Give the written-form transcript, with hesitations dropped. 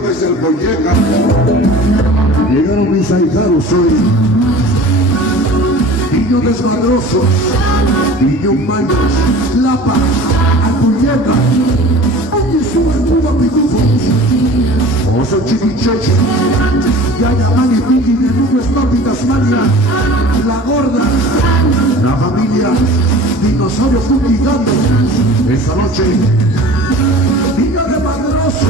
yo desde el Boyeca. Llegaron mis ahijados hoy. Niño desmadroso, niño manos, lapa, albuyeca. Oye, sube el puto pitufo. Oso chiquichocho, Yaya Mani Piki, de Nubes Papi Tasmania, la gorda, la familia, dinosaurio fumigando. Esta noche, niño de madroso.